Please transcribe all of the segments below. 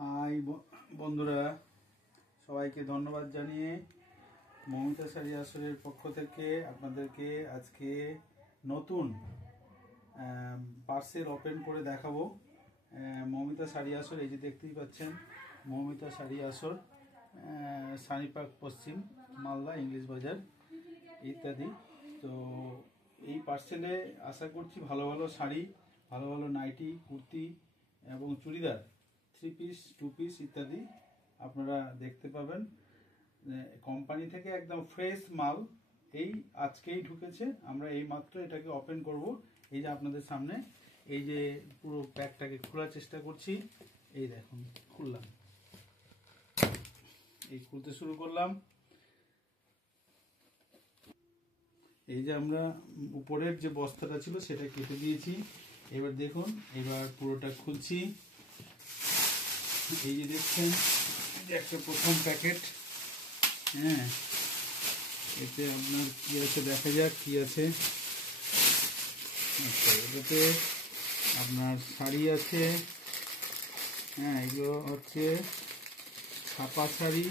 High বন্ধুরা, সবাইকে ধন্যবাদ জানিয়ে মৌমিতা শাড়ি আসরের পক্ষ থেকে আপনাদেরকে আজকে নতুন পার্সেল ওপেন করে দেখাবো। মৌমিতা শাড়ি আসর, এই যে দেখতেই পাচ্ছেন মৌমিতা শাড়ি আসর, সানিপাক পশ্চিম, মালদা, ইংলিশ বাজার ইত্যাদি। তো এই পার্সেলে আশা করছি ভালো ভালো শাড়ি, ভালো ভালো নাইটি, কুর্তি এবং চুড়িদার, 3 পিস, 2 পিস ইত্যাদি আপনারা দেখতে পাবেন। কোম্পানি থেকে একদম ফ্রেশ মাল এই আজকেই ঢুকেছে। আমরা এই মাত্র এটাকে ওপেন করব। এই যে আপনাদের সামনে এই যে পুরো প্যাকটাকে খোলার চেষ্টা করছি। এই দেখুন, খুললাম, এই খুলতে শুরু করলাম। এই যে আমরা উপরের যে বস্তাটা ছিল সেটা কেটে দিয়েছি। এবার দেখুন, এবার পুরোটা খুলছি। এই যে দেখছেন, একটা প্রথম প্যাকেট। হ্যাঁ, এতে আপনার কি আছে দেখা যাক কি আছে। আচ্ছা, এটাতে আপনার শাড়ি আছে। হ্যাঁ, এগুলো হচ্ছে ছাপা শাড়ি,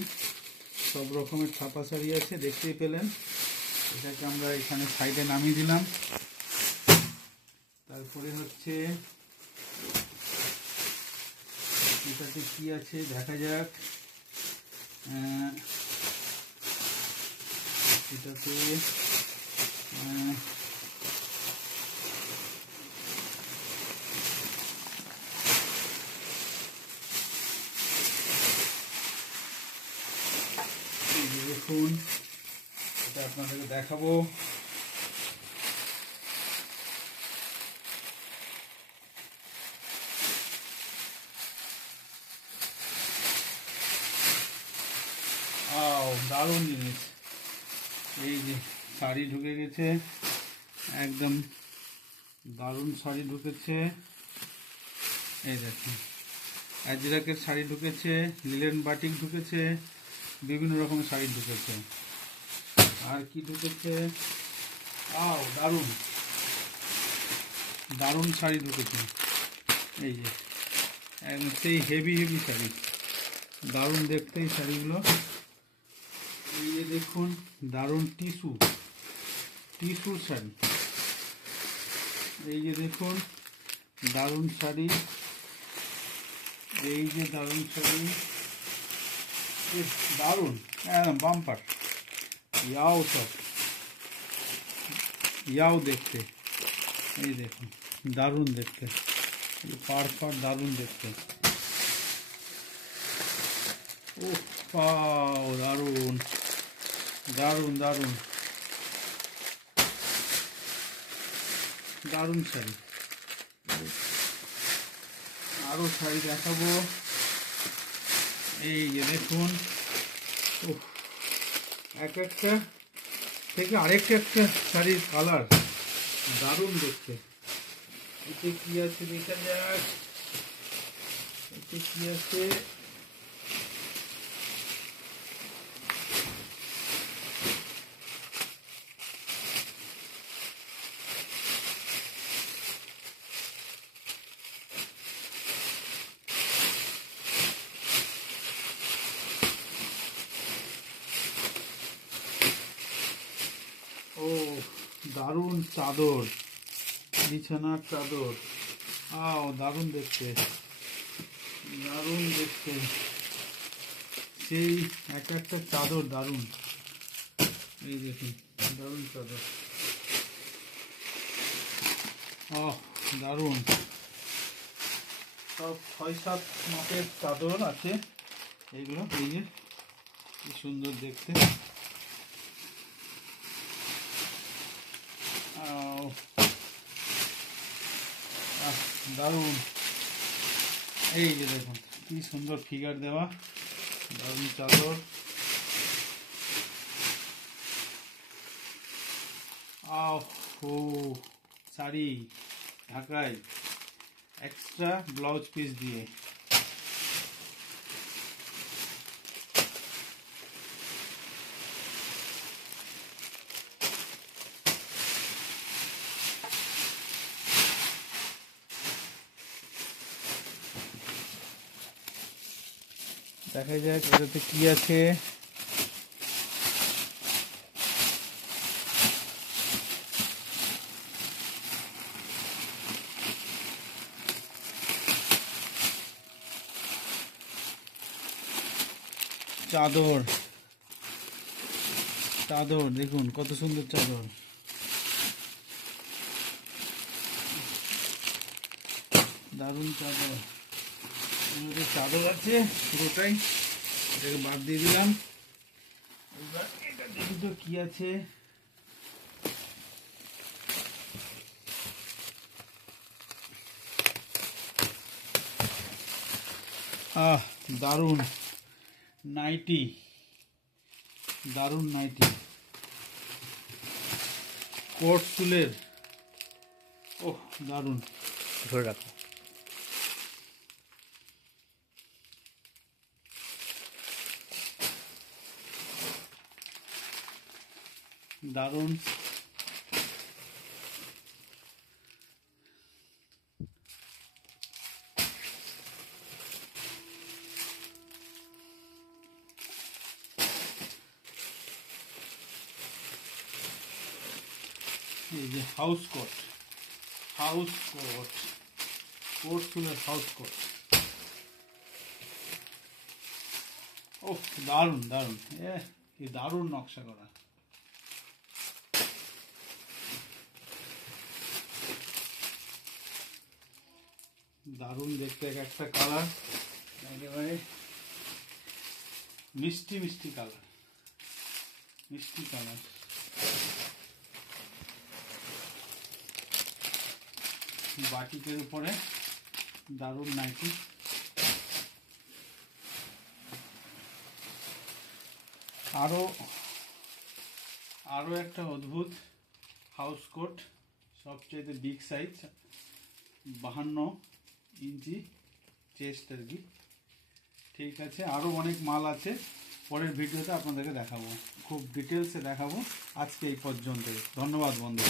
সব রকমের ছাপা শাড়ি আছে, দেখতেই পেলেন। এটাকে আমরা এখানে সাইডে নামিয়ে দিলাম। তারপরে হচ্ছে এটাতে কি আছে দেখা যাক। এটাতে দেখুন, এটা আপনাদেরকে দেখাবো। দারুণ জিনিস। এই যে শাড়ি ঢুকে গেছে, একদম দারুণ শাড়ি ঢুকেছে। এই দেখুন, আজরাকের শাড়ি ঢুকেছে, লিলেন বাটিক ঢুকেছে, বিভিন্ন রকমের শাড়ি ঢুকেছে। আর কি ঢুকেছে? দারুণ দারুণ শাড়ি ঢুকেছে। এই যে একদম সেই হেভি হেভি শাড়ি, দারুণ দেখতে এই শাড়িগুলো। এই যে দেখুন, দারুণ টিস্যুর শাড়ি। এই যে দেখুন, দারুণ শাড়ি। এই যে দারুণ শাড়ি, দারুণ একদম বাম্পার। ইয়াও দেখতে, এই দেখুন দারুণ দেখতে, পারফার দারুণ দেখতে। ও দারুণ দারুণ দারুণ দারুণ শাড়ি। আরো শাড়ি দেখাবো। এই যে দেখুন, এক একটা থেকে আরেকটা একটা শাড়ির কালার দারুণ দেখতে। এতে কি আছে দেখা যাক। এতে কি আছে? দারুণ চাদর, বিছানার চাদর। দারুণ দেখতে, দারুণ দেখতে। সেই এক একটা চাদর দারুণ। এই দেখুন, দারুণ চাদর। দারুণ। সব 6-7 মাপের চাদর আছে এইগুলো। এই যে কি সুন্দর দেখতে। দারুণ। এই যে দেখুন, কি সুন্দর ফিগার দেওয়া, দারুণ চাদর। শাড়ি ঢাকায় এক্সট্রা ব্লাউজ পিস দিয়ে। দেখা যাক এটাতে কি আছে। চাদর, চাদর দেখুন কত সুন্দর চাদর। দারুণ চাদর, চাদর আছে পুরোটাই, এটাকে বাদ দিয়ে দিলাম। এবার এটা দেখি তো কি আছে। দারুণ নাইটি, দারুণ নাইটি, কোট চুলের, ওহ দারুণ। ধরে রাখো। দারুণ। এই যে house coat, house coat, coat চুলের হাউস কোট, ওহ দারুণ দারুণ, কি দারুণ নকশা করা। দারুণ দেখতে, এক একটা কালার একেবারে মিষ্টি মিষ্টি কালার, মিষ্টি কালার। বাটিকের উপরে দারুণ নাইটি। আরো একটা অদ্ভুত হাউস কোট, সবচেয়ে বিগ সাইজ, 52 ইঞ্চি চেস্ট আর কি। ঠিক আছে, আরো অনেক মাল আছে, পরের ভিডিওতে আপনাদেরকে দেখাবো, খুব ডিটেলসে দেখাবো। আজকে এই পর্যন্ত, ধন্যবাদ বন্ধু।